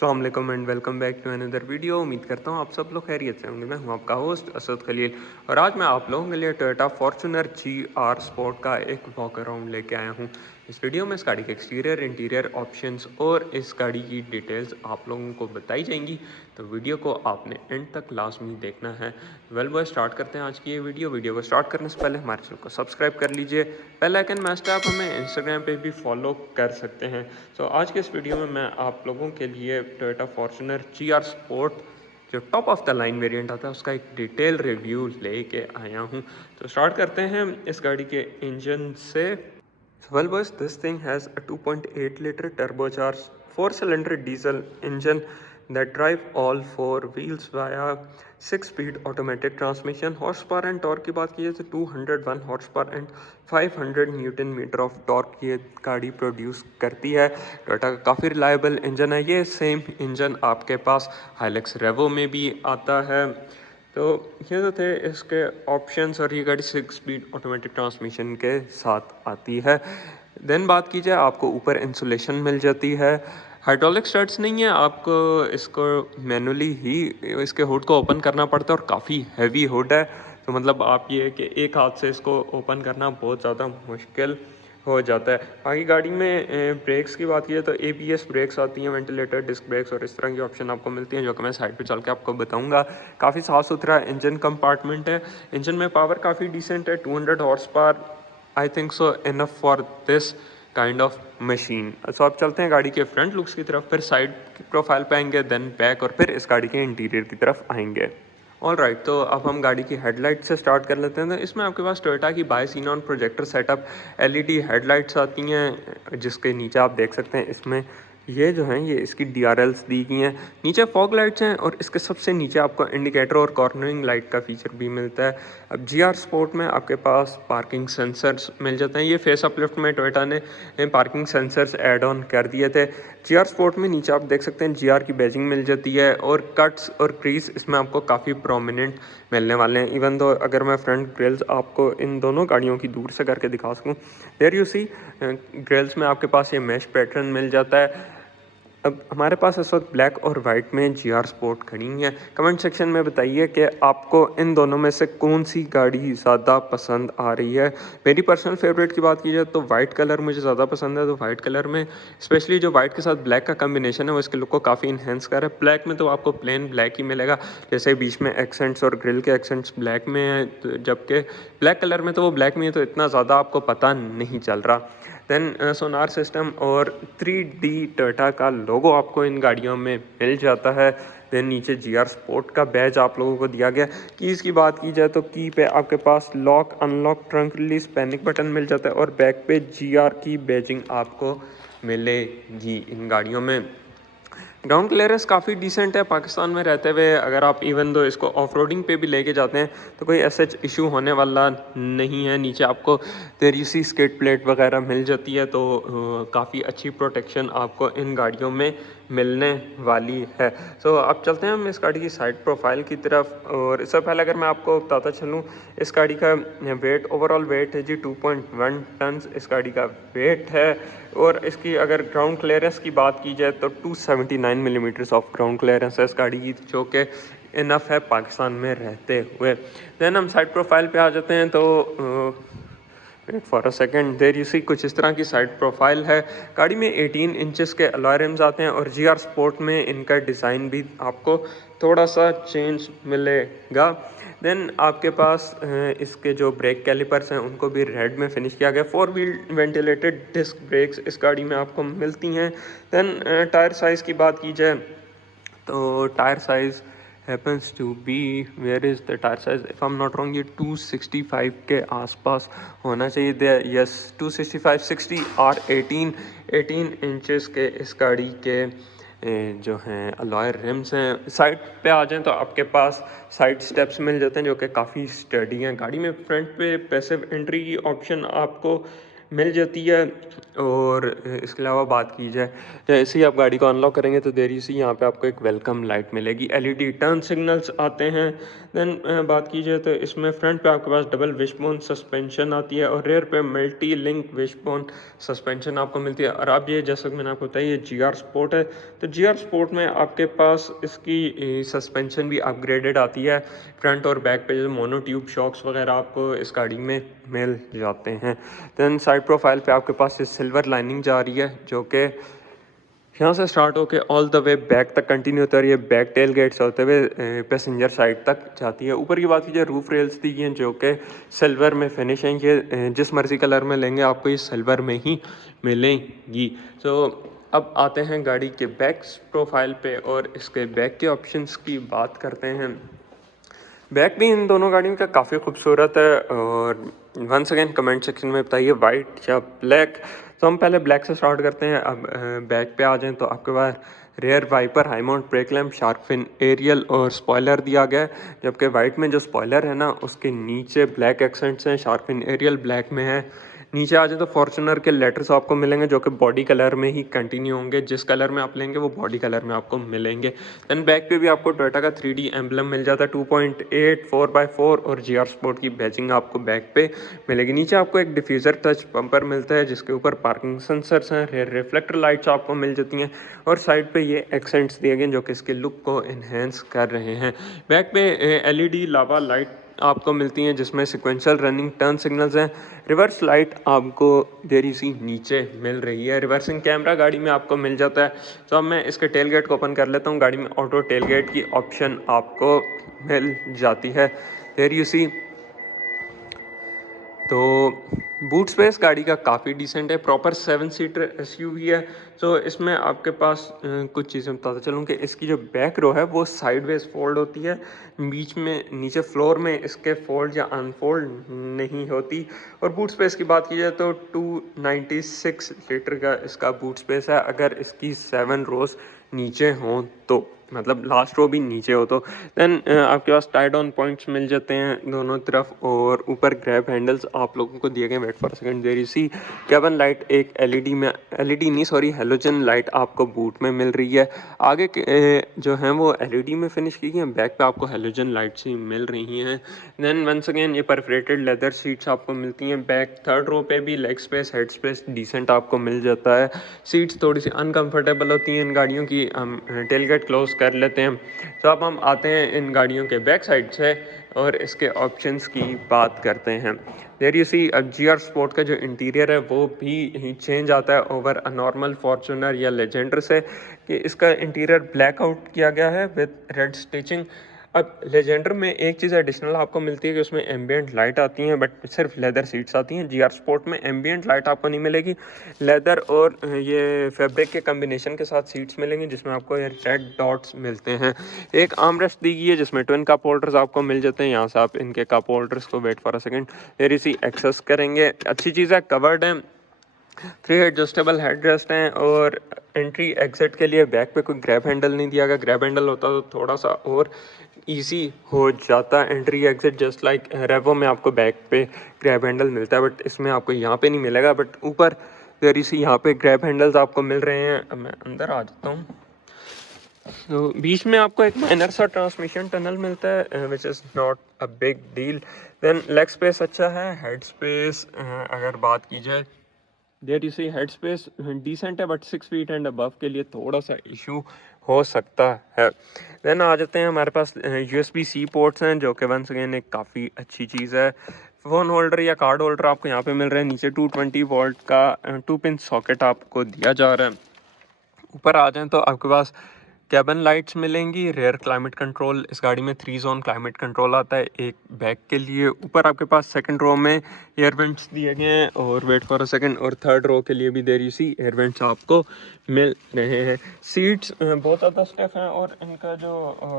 अस्सलाम वालेकुम and welcome back to another video. उम्मीद करता हूँ आप सब लोग खैरियत से होंगे। मैं हूँ आपका होस्ट असद खलील और आज मैं आप लोगों के लिए टोयोटा फॉर्च्यूनर GR स्पोर्ट का एक वॉक अराउंड लेके आया हूँ। इस वीडियो में इस गाड़ी के एक्सटीरियर इंटीरियर ऑप्शंस और इस गाड़ी की डिटेल्स आप लोगों को बताई जाएंगी, तो वीडियो को आपने एंड तक लाजमी देखना है। वेल बॉय, स्टार्ट करते हैं आज की ये वीडियो को स्टार्ट करने से पहले हमारे चैनल को सब्सक्राइब कर लीजिए, बेल आइकन मस्ट है। आप हमें इंस्टाग्राम पे भी फॉलो कर सकते हैं। तो आज के इस वीडियो में मैं आप लोगों के लिए टोयोटा फॉर्च्यूनर GR स्पोर्ट जो top of the line variant आता है उसका एक डिटेल रिव्यू लेके आया हूँ। तो स्टार्ट करते हैं इस गाड़ी के इंजन से। Well boys, this thing has a 2.8 litre turbocharged 4-cylinder diesel engine that drive all four wheels via 6-speed automatic transmission. Horse power and torque की बात की जाए तो 201 horse power and 500 newton metre of torque ये गाड़ी produce करती है। Toyota का काफ़ी रिलायबल इंजन है। ये सेम इंजन आपके पास हाइलक्स रेवो में भी आता है। तो ये तो थे इसके ऑप्शंस और ये गाड़ी 6-स्पीड ऑटोमेटिक ट्रांसमिशन के साथ आती है। देन बात की जाए, आपको ऊपर इंसुलेशन मिल जाती है। हाइड्रोलिक स्टड्स नहीं है, आपको इसको मैनुअली ही इसके हुड को ओपन करना पड़ता है और काफ़ी हैवी हुड है। तो मतलब आप ये कि एक हाथ से इसको ओपन करना बहुत ज़्यादा मुश्किल हो जाता है। बाकी गाड़ी में ब्रेक्स की बात की जाए तो ABS ब्रेक्स आती हैं, वेंटिलेटर डिस्क ब्रेक्स और इस तरह की ऑप्शन आपको मिलती हैं, जो कि मैं साइड पे चल के आपको बताऊंगा। काफ़ी साफ़ सुथरा इंजन कंपार्टमेंट है। इंजन में पावर काफ़ी डिसेंट है, 200 horse power I think so enough for this kind of machine. So आप चलते हैं गाड़ी के फ्रंट लुक्स की तरफ, फिर साइड की प्रोफाइल पे आएंगे, देन बैक और फिर इस गाड़ी के इंटीरियर की तरफ आएंगे। ऑल राइट, तो अब हम गाड़ी की हेडलाइट से स्टार्ट कर लेते हैं। तो इसमें आपके पास टोयोटा की bi xenon projector setup LED headlights आती हैं, जिसके नीचे आप देख सकते हैं इसमें ये जो हैं ये इसकी DRLs दी गई हैं। नीचे फॉग लाइट्स हैं और इसके सबसे नीचे आपको इंडिकेटर और कॉर्नरिंग लाइट का फीचर भी मिलता है। अब GR स्पोर्ट में आपके पास पार्किंग सेंसर्स मिल जाते हैं। ये फेस अपलिफ्ट में टोयोटा ने पार्किंग सेंसर्स ऐड ऑन कर दिए थे। GR स्पोर्ट में नीचे आप देख सकते हैं GR की बैजिंग मिल जाती है और कट्स और क्रीज इसमें आपको काफ़ी प्रोमिनेंट मिलने वाले हैं। इवन दो अगर मैं फ्रंट ग्रिल्स आपको इन दोनों गाड़ियों की दूर से करके दिखा सकूँ, देयर यू सी ग्रिल्स में आपके पास ये मैश पैटर्न मिल जाता है। अब हमारे पास इस वक्त ब्लैक और वाइट में GR स्पोर्ट खड़ी है। कमेंट सेक्शन में बताइए कि आपको इन दोनों में से कौन सी गाड़ी ज़्यादा पसंद आ रही है। मेरी पर्सनल फेवरेट की बात की जाए तो वाइट कलर मुझे ज़्यादा पसंद है। तो वाइट कलर में स्पेशली जो वाइट के साथ ब्लैक का कम्बिनेशन है वो इसके लुक को काफ़ी इन्हेंस कर रहा है। ब्लैक में तो आपको प्लेन ब्लैक ही मिलेगा, जैसे बीच में एक्सेंट्स और ग्रिल के एक्सेंट्स ब्लैक में है, तो जबकि ब्लैक कलर में तो वो ब्लैक में है तो इतना ज़्यादा आपको पता नहीं चल रहा। देन सोनार सिस्टम और 3D टोयोटा का लोगो आपको इन गाड़ियों में मिल जाता है। देन नीचे GR स्पोर्ट का बैज आप लोगों को दिया गया। कीज़ की बात की जाए तो की पे आपके पास lock unlock trunk release panic button मिल जाता है और बैक पे GR की बैजिंग आपको मिलेगी इन गाड़ियों में। ग्राउंड क्लियरेंस काफ़ी डिसेंट है। पाकिस्तान में रहते हुए अगर आप इवन दो इसको ऑफ रोडिंग पे भी लेके जाते हैं तो कोई ऐसा इशू होने वाला नहीं है। नीचे आपको तेरीसी स्किड प्लेट वगैरह मिल जाती है, तो काफ़ी अच्छी प्रोटेक्शन आपको इन गाड़ियों में मिलने वाली है। सो अब चलते हैं हम इस गाड़ी की साइड प्रोफाइल की तरफ। और इससे पहले अगर मैं आपको बताता चलूँ, इस गाड़ी का वेट ओवरऑल वेट है जी 2.1 टन इस गाड़ी का वेट है। और इसकी अगर ग्राउंड क्लियरेंस की बात की जाए तो 279 मिलीमीटर्स ऑफ ग्राउंड क्लियरेंस है इस गाड़ी की, जो कि इनफ है पाकिस्तान में रहते हुए। देन हम साइड प्रोफाइल पे आ जाते हैं। तो wait for a second, there you see कुछ इस तरह की साइड प्रोफाइल है। गाड़ी में 18 इंचेस के अलॉय रिम्स आते हैं और GR स्पोर्ट में इनका डिज़ाइन भी आपको थोड़ा सा चेंज मिलेगा। देन आपके पास इसके जो ब्रेक कैलिपर्स हैं उनको भी रेड में फिनिश किया गया। 4 व्हील वेंटिलेटेड डिस्क ब्रेक्स इस गाड़ी में आपको मिलती हैं। देन टायर साइज़ की बात की जाए तो tyre size happens to be, where is the tire size, if I'm not wrong ये 265 के आसपास होना चाहिए। दे यस 265 60 और 18 इंचेस के इस गाड़ी के जो हैं अलॉय रिम्स हैं। साइड पे आ जाएं तो आपके पास साइड स्टेप्स मिल जाते हैं जो कि काफ़ी स्टडी हैं। गाड़ी में फ्रंट पे पैसिव एंट्री की ऑप्शन आपको मिल जाती है। और इसके अलावा बात की जाए, जैसे ही आप गाड़ी को अनलॉक करेंगे तो देर सी यहाँ पे आपको एक वेलकम लाइट मिलेगी, एलईडी टर्न सिग्नल्स आते हैं। देन बात की जाए तो इसमें फ्रंट पे आपके पास डबल विशबोन सस्पेंशन आती है और रेयर पे मल्टी लिंक विशबोन सस्पेंशन आपको मिलती है। और आप ये जैसा कि मैंने आपको बताया, ये GR स्पोर्ट है, तो GR स्पोर्ट में आपके पास इसकी सस्पेंशन भी अपग्रेडेड आती है। फ्रंट और बैक पे जो मोनो ट्यूब शॉक्स वगैरह आपको इस गाड़ी में मिल जाते हैं। देन साइड प्रोफाइल पे आपके पास सिल्वर लाइनिंग जा रही है, जो कि यहाँ से स्टार्ट होके ऑल द वे बैक तक कंटिन्यू होता है। ये बैक टेल गेट से होते हुए पैसेंजर साइड तक जाती है। ऊपर की बात कीजिए, रूफ रेल्स दी गई हैं जो कि सिल्वर में फिनिश हैं। ये जिस मर्जी कलर में लेंगे आपको ये सिल्वर में ही मिलेंगी। तो अब आते हैं गाड़ी के बैक प्रोफाइल पे और इसके बैक के ऑप्शंस की बात करते हैं। बैक भी इन दोनों गाड़ियों का काफ़ी खूबसूरत है। और वंस अगेन कमेंट सेक्शन में बताइए वाइट या ब्लैक। तो हम पहले ब्लैक से स्टार्ट करते हैं। अब बैक पे आ जाएं तो आपके पास rear wiper, high mount brake lamp, shark fin aerial और स्पॉयलर दिया गया है। जबकि वाइट में जो स्पॉयलर है ना, उसके नीचे ब्लैक एक्सेंट्स हैं, शार्क फिन एरियल ब्लैक में है। नीचे आ जाए तो फॉर्च्यूनर के लेटर्स आपको मिलेंगे जो कि बॉडी कलर में ही कंटिन्यू होंगे। जिस कलर में आप लेंगे वो बॉडी कलर में आपको मिलेंगे। देन बैक पे भी आपको टोयोटा का 3D एम्बलम मिल जाता है, 2.8 4x4 और GR स्पोर्ट की बैजिंग आपको बैक पे मिलेगी। नीचे आपको एक डिफ्यूज़र टच बम्पर मिलता है जिसके ऊपर पार्किंग सेंसर्स हैं, रेयर रिफ्लेक्टर लाइट्स आपको मिल जाती हैं और साइड पे ये एक्सेंट्स दिए गए जो कि इसके लुक को इन्हेंस कर रहे हैं। बैक पे LED लावा लाइट आपको मिलती हैं जिसमें सिक्वेंशियल रनिंग टर्न सिग्नल्स हैं। रिवर्स लाइट आपको देरी सी नीचे मिल रही है। रिवर्सिंग कैमरा गाड़ी में आपको मिल जाता है। तो अब मैं इसके टेल गेट को ओपन कर लेता हूँ। गाड़ी में ऑटो टेल गेट की ऑप्शन आपको मिल जाती है। देर यू सी। तो बूट स्पेस गाड़ी का काफ़ी डिसेंट है, प्रॉपर 7 सीटर SUV है। तो इसमें आपके पास कुछ चीज़ें बताता चलूँ कि इसकी जो बैक रो है वो साइडवेज फोल्ड होती है, बीच में नीचे फ्लोर में इसके फोल्ड या अनफोल्ड नहीं होती। और बूट स्पेस की बात की जाए तो 296 लीटर का इसका बूट स्पेस है, अगर इसकी 7 रोज नीचे हों तो, मतलब लास्ट रो भी नीचे हो तो। देन आपके पास टाई डाउन पॉइंट्स मिल जाते हैं दोनों तरफ और ऊपर ग्रैब हैंडल्स आप लोगों को दिए गए। Wait for second, there see cabin light एक LED में, LED नहीं सॉरी हेलोजन लाइट आपको बूट में मिल रही है। आगे के जो हैं वो LED में फिनिश की गई हैं, बैक पे आपको हेलोजन लाइट्स ही मिल रही हैं। देन वंस अगेन ये परफोरेटेड लेदर सीट्स आपको मिलती हैं। बैक थर्ड रो पे भी leg space, head space decent आपको मिल जाता है। सीट्स थोड़ी सी अनकंफर्टेबल होती हैं इन गाड़ियों की, हम टेलगेट क्लोज कर लेते हैं। तो अब हम आते हैं इन गाड़ियों के बैक साइड से और इसके ऑप्शंस की बात करते हैं। देयर यू सी, अब GR स्पोर्ट का जो इंटीरियर है वो भी चेंज आता है ओवर अ नॉर्मल फॉर्च्यूनर या लेजेंडर से, कि इसका इंटीरियर ब्लैक आउट किया गया है विद रेड स्टिचिंग। अब लेजेंडर में एक चीज़ एडिशनल आपको मिलती है कि उसमें एम्बियंट लाइट आती हैं, बट सिर्फ लेदर सीट्स आती हैं। GR स्पोर्ट में एम्बियंट लाइट आपको नहीं मिलेगी, लेदर और ये फैब्रिक के कम्बिनेशन के साथ सीट्स मिलेंगी जिसमें आपको ये रेड डॉट्स मिलते हैं। एक आर्मरेस्ट दी गई है जिसमें ट्विन कप होल्डर्स आपको मिल जाते हैं। यहाँ से आप इनके कप होल्डर्स को, wait for a second, there is access करेंगे। अच्छी चीज़ है, कवर्ड है, 3 एडजस्टेबल हेड रेस्ट हैं और एंट्री एग्जिट के लिए बैक पे कोई ग्रैब हैंडल नहीं दिया गया। ग्रैब हैंडल होता तो थोड़ा सा और इजी हो जाता एंट्री एग्जिट, जस्ट लाइक रेवो में आपको बैक पे ग्रैब हैंडल मिलता है, बट इसमें आपको यहाँ पे नहीं मिलेगा। बट ऊपर देर इसी यहाँ पे ग्रैब हैंडल्स आपको मिल रहे हैं। अब मैं अंदर आ जाता हूँ। तो बीच में आपको एक माइनर सा ट्रांसमिशन टनल मिलता है which is not a big deal. Then leg space अच्छा है। हेड स्पेस अगर बात की जाए, there you see head space decent है, बट 6 फीट एंड अबव के लिए थोड़ा सा इशू हो सकता है। देन आ जाते हैं, हमारे पास USB-C पोर्ट्स हैं जो कि वंस अगेन एक काफ़ी अच्छी चीज़ है। फ़ोन होल्डर या कार्ड होल्डर आपको यहाँ पे मिल रहे हैं। नीचे 220 वोल्ट का 2 पिन सॉकेट आपको दिया जा रहा है। ऊपर आ जाएं तो आपके पास कैबिन लाइट्स मिलेंगी, रेयर क्लाइमेट कंट्रोल। इस गाड़ी में 3 जोन क्लाइमेट कंट्रोल आता है, एक बैक के लिए। ऊपर आपके पास सेकंड रो में एयर वेंट्स दिए गए हैं और वेट फॉर अ सेकंड, और थर्ड रो के लिए भी देर इसी एयर वेंट्स आपको मिल रहे हैं। सीट्स बहुत ज़्यादा स्टिफ हैं और इनका जो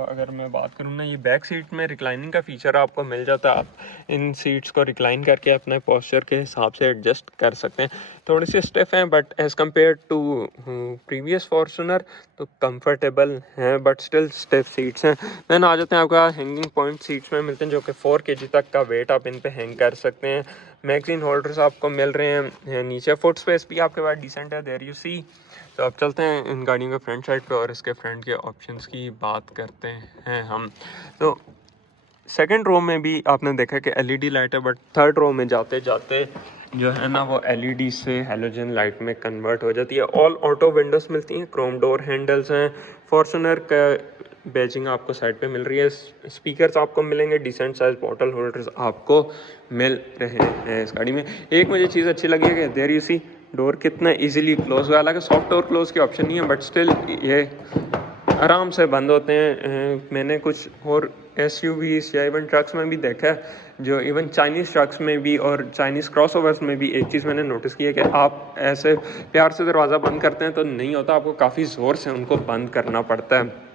अगर मैं बात करूँ ना, ये बैक सीट में रिक्लाइनिंग का फीचर आपको मिल जाता है। आप इन सीट्स को रिक्लाइन करके अपने पोस्चर के हिसाब से एडजस्ट कर सकते हैं। थोड़ी सी स्टिफ हैं, but as compare to previous Fortuner तो कंफर्टेबल हैं, बट स्टिल स्टिफ सीट्स हैं। देन आ जाते हैं आपका हैंगिंग पॉइंट सीट्स में मिलते हैं, जो कि 4 kg तक का वेट आप इन पे हैंग कर सकते हैं। मैगजीन होल्डर्स आपको मिल रहे हैं नीचे। फुट स्पेस भी आपके पास डिसेंट है, देयर यू सी। तो अब चलते हैं इन गाड़ियों के फ्रंट साइड पे और इसके फ्रंट के ऑप्शंस की बात करते हैं हम। तो सेकंड रो में भी आपने देखा कि एलईडी लाइट है, बट थर्ड रो में जाते जाते जो है ना वो एलईडी से हैलोजन लाइट में कन्वर्ट हो जाती है। ऑल ऑटो विंडोज़ मिलती हैं, क्रोम डोर हैंडल्स हैं। फॉर्च्यूनर का बैजिंग आपको साइड पे मिल रही है। स्पीकर्स आपको मिलेंगे, डिसेंट साइज बॉटल होल्डर्स आपको मिल रहे हैं इस गाड़ी में। एक मुझे चीज़ अच्छी लगी है कि देयर यू सी डोर कितना इजीली क्लोज हुआ। हालांकि सॉफ्ट डोर क्लोज की ऑप्शन नहीं है, बट स्टिल ये आराम से बंद होते हैं। मैंने कुछ और एसयूवीज या इवन ट्रक्स में भी देखा है, जो इवन चाइनीज़ ट्रक्स में भी और चाइनीज़ क्रॉसओवर्स में भी एक चीज़ मैंने नोटिस की है कि आप ऐसे प्यार से दरवाज़ा बंद करते हैं तो नहीं होता, आपको काफ़ी ज़ोर से उनको बंद करना पड़ता है।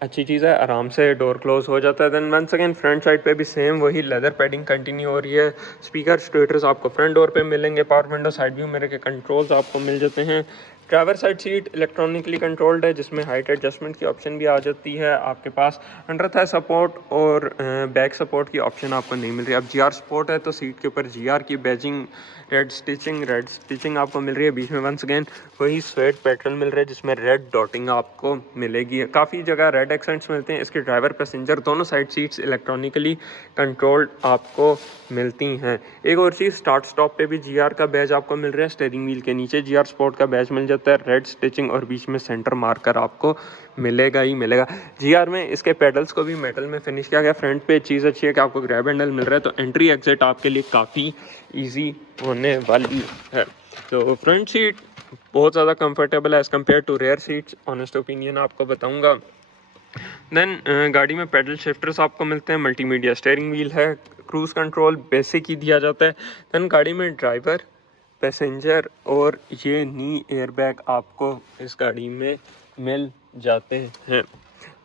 अच्छी चीज़ है, आराम से डोर क्लोज हो जाता है। Then once again front side पे भी सेम वही लेदर पैडिंग कंटिन्यू हो रही है। स्पीकर स्टेटर्स आपको फ्रंट डोर पे मिलेंगे। Power window side view mirror के कंट्रोल्स आपको मिल जाते हैं। Driver side seat electronically controlled है, जिसमें हाइट एडजस्टमेंट की ऑप्शन भी आ जाती है आपके पास। अंडर थाई सपोर्ट और बैक सपोर्ट की ऑप्शन आपको नहीं मिल रही। अब जीआर सपोर्ट है तो सीट के ऊपर जीआर की बैजिंग रेड स्टिचिंग आपको मिल रही है। बीच में वंस अगेन वही स्वेट पैटर्न मिल रहा है, जिसमें रेड डॉटिंग आपको मिलेगी। काफ़ी जगह रेड एक्सेंट्स मिलते हैं। इसके ड्राइवर पैसेंजर दोनों साइड सीट्स इलेक्ट्रॉनिकली कंट्रोल्ड आपको मिलती हैं। एक और चीज़, स्टार्ट स्टॉप पे भी जीआर का बैज आपको मिल रहा है। स्टीयरिंग व्हील के नीचे जीआर स्पोर्ट का बैज मिल जाता है। रेड स्टिचिंग और बीच में सेंटर मार्कर आपको मिलेगा ही मिलेगा। जीआर में इसके पेडल्स को भी मेटल में फिनिश किया गया। फ्रंट पे चीज़ अच्छी है कि आपको ग्रैब हैंडल मिल रहा है, तो एंट्री एग्जिट आपके लिए काफ़ी ईजी होने वाली है। तो फ्रंट सीट बहुत ज़्यादा कंफर्टेबल है as compare to rear seats, honest opinion आपको बताऊंगा। देन गाड़ी में पेडल शिफ्टर्स आपको मिलते हैं। मल्टीमीडिया स्टीयरिंग व्हील है। क्रूज़ कंट्रोल बेसिक ही दिया जाता है। देन गाड़ी में ड्राइवर, पैसेंजर और ये नी एयरबैग आपको इस गाड़ी में मिल जाते हैं।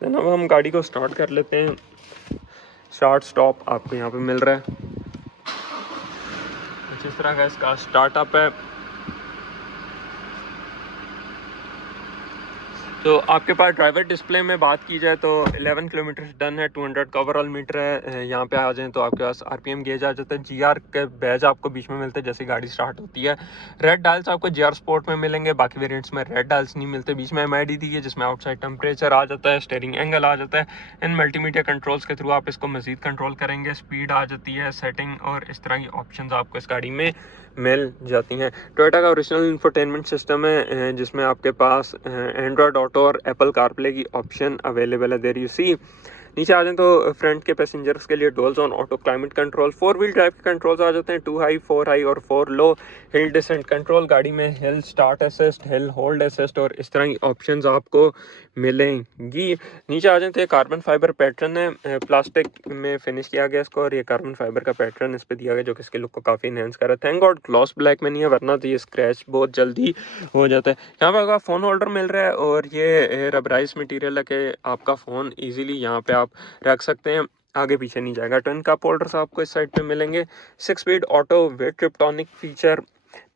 देन अब हम गाड़ी को स्टार्ट कर लेते हैं। स्टार्ट स्टॉप आपको यहाँ पे मिल रहा है। इस तरह का इसका स्टार्टअप है। तो आपके पास ड्राइवर डिस्प्ले में बात की जाए तो 11 किलोमीटर डन है, 200 का ओवरऑल मीटर है। यहाँ पे आ जाएं तो आपके पास आरपीएम गेज आ जाता है। जीआर के बैज आपको बीच में मिलते हैं जैसे गाड़ी स्टार्ट होती है। रेड डायल्स आपको जीआर स्पोर्ट में मिलेंगे, बाकी वेरिएंट्स में रेड डायल्स नहीं मिलते। बीच में एमआईडी दी है जिसमें आउटसाइड टेम्परेचर आ जाता है, स्टीयरिंग एंगल आ जाता है। इन मल्टीमीडिया कंट्रोल्स के थ्रू आप इसको मजीद कंट्रोल करेंगे। स्पीड आ जाती है, सेटिंग और इस तरह की ऑप्शन आपको इस गाड़ी में मिल जाती हैं। टोयोटा का ओरिजिनल इंफोटेनमेंट सिस्टम है, जिसमें आपके पास एंड्रॉयड ऑटो और एप्पल कारप्ले की ऑप्शन अवेलेबल है। देयर यू सी। नीचे आ जाएं तो फ्रंट के पैसेंजर्स के लिए dual zone auto climate control, 4 wheel drive के कंट्रोल्स आ जाते हैं। 2 हाई, 4 हाई और 4 लो। हिल डिसेंट कंट्रोल, गाड़ी में hill start assist, hill hold assist और इस तरह की ऑप्शंस आपको मिलेंगी। नीचे आ जाए तो ये कार्बन फाइबर पैटर्न है, प्लास्टिक में फिनिश किया गया इसको, और ये कार्बन फाइबर का पैटर्न इस पे दिया गया जो कि इसके लुक को काफ़ी इनहेंस कर रहा है। थैंक गॉड ग्लॉस ब्लैक में नहीं है, वरना तो ये स्क्रैच बहुत जल्दी हो जाता है। यहाँ पे आपका फ़ोन होल्डर मिल रहा है और ये रबराइज मटीरियल है कि आपका फ़ोन ईजिली यहाँ पे आप रख सकते हैं, आगे पीछे नहीं जाएगा। ट्विन कप होल्डर्स आपको इस साइड पे मिलेंगे। 6 speed auto with triptronic feature.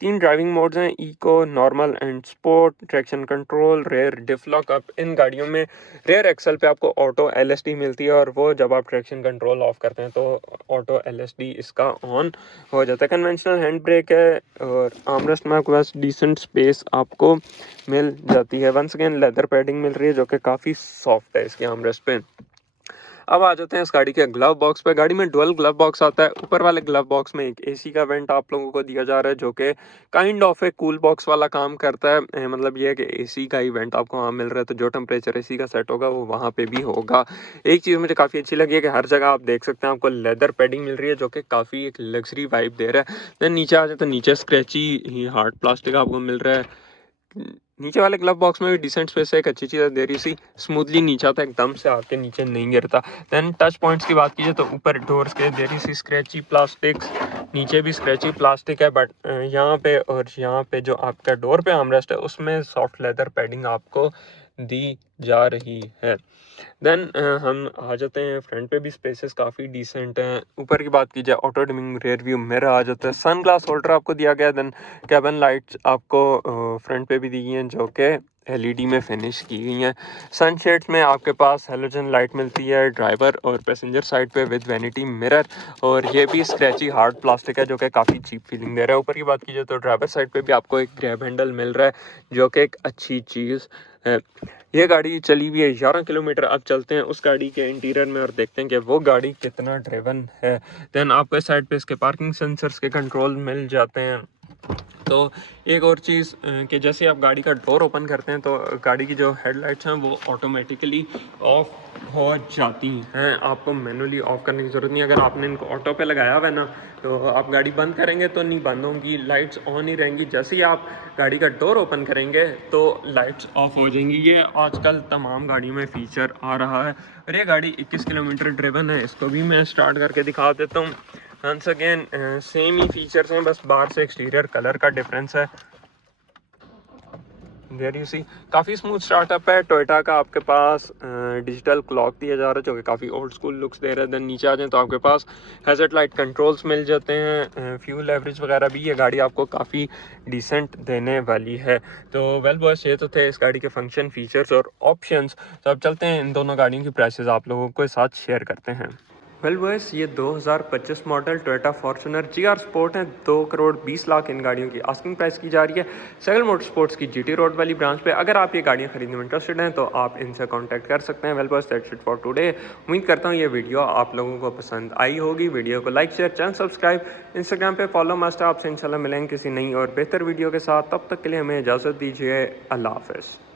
3 driving modes हैं, eco, normal and sport. Traction control, rear diff lock up. इन गाड़ियों में रेयर एक्सल पे आपको ऑटो एलएसडी मिलती है, और वो जब आप ट्रैक्शन कंट्रोल ऑफ करते हैं तो ऑटो एलएसडी इसका ऑन हो जाता है। कन्वेंशनल हैंड ब्रेक है और आर्मरेस्ट में आपके पास डिसेंट स्पेस आपको मिल जाती है। वंस अगेन लेदर पैडिंग मिल रही है जो कि काफ़ी सॉफ्ट है इसके आर्मरेस्ट पे। अब आ जाते हैं इस गाड़ी के ग्लव बॉक्स पे। गाड़ी में डुअल ग्लव बॉक्स आता है। ऊपर वाले ग्लव बॉक्स में एक एसी का वेंट आप लोगों को दिया जा रहा है जो कि kind of A cool box वाला काम करता है। मतलब ये है कि एसी का ही वेंट आपको वहाँ मिल रहा है, तो जो टेम्परेचर एसी का सेट होगा वो वहाँ पे भी होगा। एक चीज़ मुझे काफ़ी अच्छी लगी है कि हर जगह आप देख सकते हैं आपको लेदर पैडिंग मिल रही है जो कि काफ़ी एक लग्जरी वाइब दे रहा है। देन नीचे आ जाए तो नीचे स्क्रैची हार्ड प्लास्टिक आपको मिल रहा है। नीचे वाले ग्लव बॉक्स में भी डिसेंट स्पेस है। एक अच्छी चीज़ है, देरी सी स्मूथली नीचे आता है, एकदम से आके नीचे नहीं गिरता। देन टच पॉइंट्स की बात कीजिए तो ऊपर डोर्स के देरी सी स्क्रैची प्लास्टिक्स, नीचे भी स्क्रैची प्लास्टिक है, बट यहाँ पे और यहाँ पे जो आपका डोर पे आर्मरेस्ट है उसमें सॉफ्ट लेदर पैडिंग आपको दी जा रही है। देन हम आ जाते हैं फ्रंट पे भी स्पेसेस काफ़ी डिसेंट हैं। ऊपर की बात की जाए auto dimming rear view mirror आ जाता है, सन ग्लास होल्डर आपको दिया गया है। देन कैबिन लाइट्स आपको फ्रंट पे भी दी गई हैं जो कि एलईडी में फिनिश की गई हैं। सनशेड्स में आपके पास हेलोजन लाइट मिलती है ड्राइवर और पैसेंजर साइड पे विद वैनिटी मिरर, और ये भी स्क्रैची हार्ड प्लास्टिक है जो कि काफ़ी चीप फीलिंग दे रहा है। ऊपर की बात की जाए तो ड्राइवर साइड पे भी आपको एक ग्रैब हैंडल मिल रहा है जो कि एक अच्छी चीज़ है। ये गाड़ी चली हुई है 11 किलोमीटर। अब चलते हैं उस गाड़ी के इंटीरियर में और देखते हैं कि वो गाड़ी कितना ड्रिवन है। देन आपको इस साइड पे इसके पार्किंग सेंसर्स के कंट्रोल मिल जाते हैं। तो एक और चीज़ कि जैसे आप गाड़ी का डोर ओपन करते हैं तो गाड़ी की जो हेडलाइट्स हैं वो ऑटोमेटिकली ऑफ हो जाती हैं, आपको मैनुअली ऑफ करने की ज़रूरत नहीं। अगर आपने इनको ऑटो पे लगाया हुआ है ना, तो आप गाड़ी बंद करेंगे तो नहीं बंद होंगी, लाइट्स ऑन ही रहेंगी। जैसे ही आप गाड़ी का डोर ओपन करेंगे तो लाइट्स ऑफ हो जाएंगी। ये आजकल तमाम गाड़ियों में फ़ीचर आ रहा है। और ये गाड़ी 21 किलोमीटर ड्रिवन है, इसको भी मैं स्टार्ट करके दिखा देता हूँ। वंस अगेन सेम ही फीचर्स हैं, बस बाहर से एक्सटीरियर कलर का डिफरेंस है। देयर यू सी काफ़ी स्मूथ स्टार्टअप है। टोयोटा का आपके पास डिजिटल क्लॉक दिया जा रहा है जो कि काफ़ी ओल्ड स्कूल लुक्स दे रहा है। देन नीचे आ जाए तो आपके पास हैज़र्ड लाइट कंट्रोल्स मिल जाते हैं, फ्यूल एवरेज वगैरह भी ये गाड़ी आपको काफ़ी डिसेंट देने वाली है। तो वेल बॉयस ये तो थे इस गाड़ी के फंक्शन, फीचर्स और ऑप्शंस। तो अब चलते हैं इन दोनों गाड़ियों की प्राइसेस आप लोगों के साथ शेयर करते हैं। वेल बॉयस ये 2025 model Toyota Fortuner GR sport है। 2,20,00,000 इन गाड़ियों की आस्किंग प्राइस की जा रही है साइकिल मोटर स्पोर्ट्स की GT रोड वाली ब्रांच पे। अगर आप ये गाड़ियाँ खरीदने में इंटरेस्टेड हैं तो आप इनसे कांटेक्ट कर सकते हैं। Well boys that's it for today. उम्मीद करता हूँ ये वीडियो आप लोगों को पसंद आई होगी। वीडियो को like share channel subscribe Instagram पे फॉलो मस्ट है। आपसे इंशाल्लाह मिलेंगे किसी नई और बेहतर वीडियो के साथ। तब तक के लिए हमें इजाज़त दीजिए। अल्लाह हाफ़िज़।